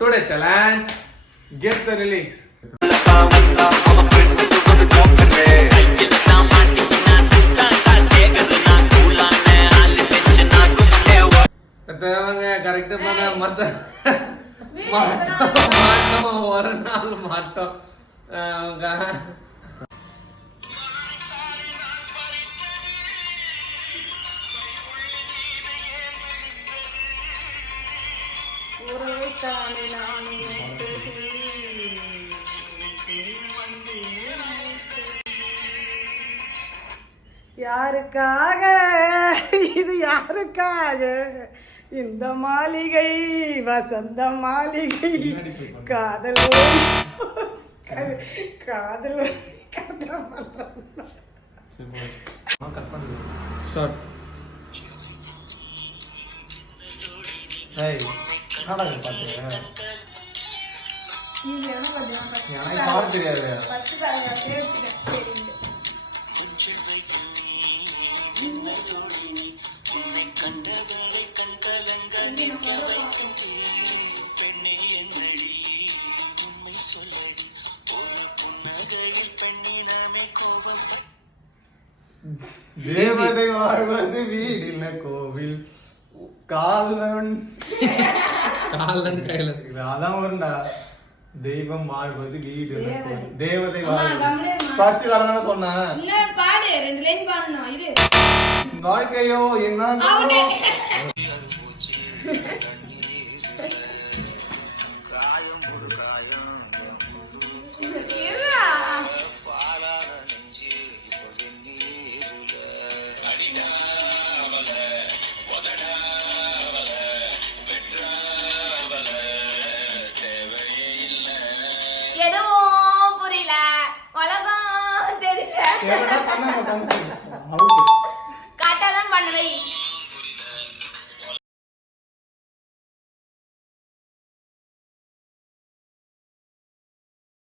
Today challenge, guess the lyrics. Correct பண்ண மாட்டோம் ஒரு நாள் மாட்டோம். யாருக்காக இது யாருக்காக இந்த மாளிகை வசந்த மாளிகை காதல் காதல் ஸ்டார்ட். ஏய் நாடகம் பாத்தியா? எனக்கு பாட தெரியாது. தேவதை வாழ்வது வீடில்ல கோவில் காலன் காலன் கையில அதான் வருண்டா. தெய்வம் வாழ்வது வீடு தேவதை வாழ்வது ஃபர்ஸ்ட் கால தான சொன்னேன். இன்னொரு பாடு ரெண்டு லைன் பாடணும். இது வாழ்க்கையோ என்ன எதுவும் புரியல, உலகம் தெரியல.